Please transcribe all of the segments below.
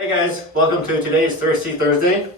Hey guys, welcome to today's Thirsty Thursday.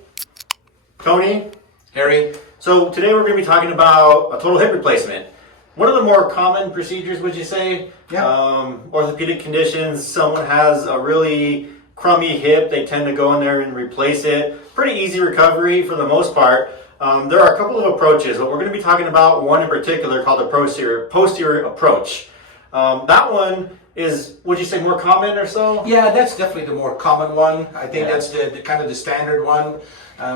Tony, Harry. so today we're going to be talking about a total hip replacement. One of the more common procedures, would you say? Yeah. Orthopedic conditions, someone has a really crummy hip, they tend to go in there and replace it. Pretty easy recovery for the most part. There are a couple of approaches, but we're going to be talking about one in particular called the posterior approach. That one is, would you say, more common or so? Yeah, that's definitely the more common one. I think Yeah. that's the kind of the standard one.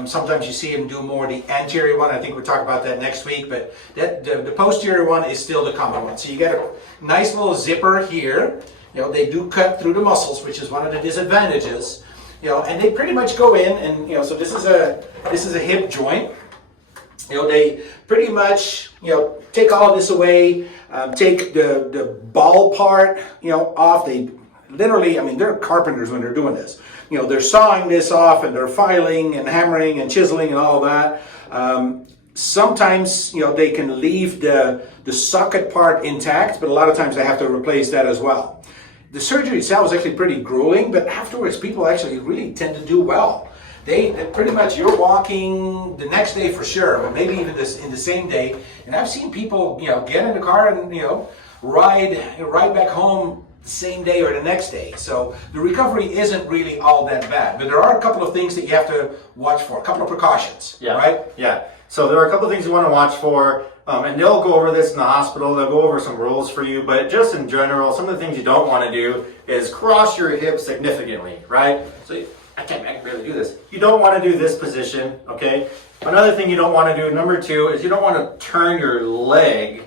Sometimes you see them do more the anterior one. I think we'll talk about that next week, but the posterior one is still the common one. So you get a nice little zipper here. You know, they do cut through the muscles, which is one of the disadvantages. You know, and they pretty much go in and, you know, so this is a hip joint. You know, they pretty much, you know, take all of this away, take the ball part, you know, off. They literally, I mean, they're carpenters when they're doing this. You know, they're sawing this off and they're filing and hammering and chiseling and all of that. Sometimes, you know, they can leave the socket part intact, but a lot of times they have to replace that as well. The surgery itself is actually pretty grueling, but afterwards people actually really tend to do well. They pretty much, you're walking the next day for sure, but maybe even in the same day. And I've seen people, you know, get in the car and, you know, ride back home the same day or the next day. So the recovery isn't really all that bad. But there are a couple of things that you have to watch for, a couple of precautions, right? Yeah. So there are a couple of things you want to watch for, and they'll go over this in the hospital. They'll go over some rules for you, but just in general, some of the things you don't want to do is cross your hips significantly, right? So I can barely do this. You don't want to do this position, okay? Another thing you don't want to do, number two, is you don't want to turn your leg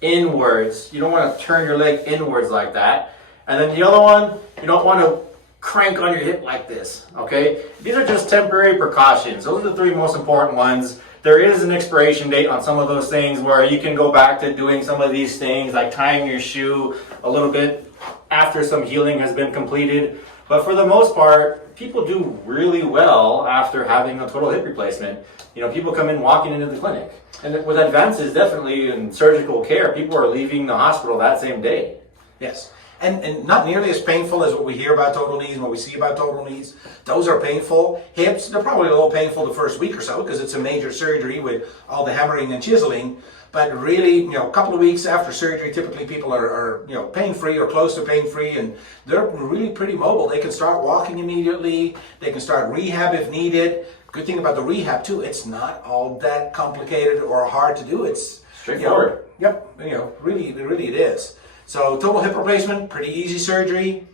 inwards. You don't want to turn your leg inwards like that. And then the other one, you don't want to crank on your hip like this, okay? These are just temporary precautions. Those are the three most important ones. There is an expiration date on some of those things where you can go back to doing some of these things, like tying your shoe a little bit after some healing has been completed. But for the most part, people do really well after having a total hip replacement. You know, people come in walking into the clinic. And with advances, definitely in surgical care, people are leaving the hospital that same day. Yes. And not nearly as painful as what we hear about total knees and what we see about total knees. Those are painful. Hips, they're probably a little painful the first week or so because it's a major surgery with all the hammering and chiseling. But really, you know, a couple of weeks after surgery, typically people are you know, pain-free or close to pain-free, and they're really pretty mobile. They can start walking immediately. They can start rehab if needed. Good thing about the rehab too, it's not all that complicated or hard to do. It's straightforward. Yep, you know, really it is. So total hip replacement, pretty easy surgery,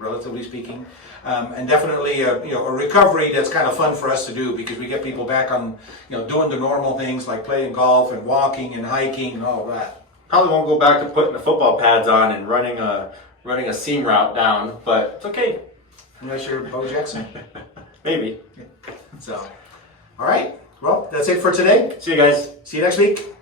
relatively speaking, and definitely you know, a recovery that's kind of fun for us to do because we get people back on, you know, doing the normal things like playing golf and walking and hiking and all of that. Probably won't go back to putting the football pads on and running a seam route down, but it's okay. Unless you're Bo Jackson. Maybe. So, all right. Well, that's it for today. See you guys. See you next week.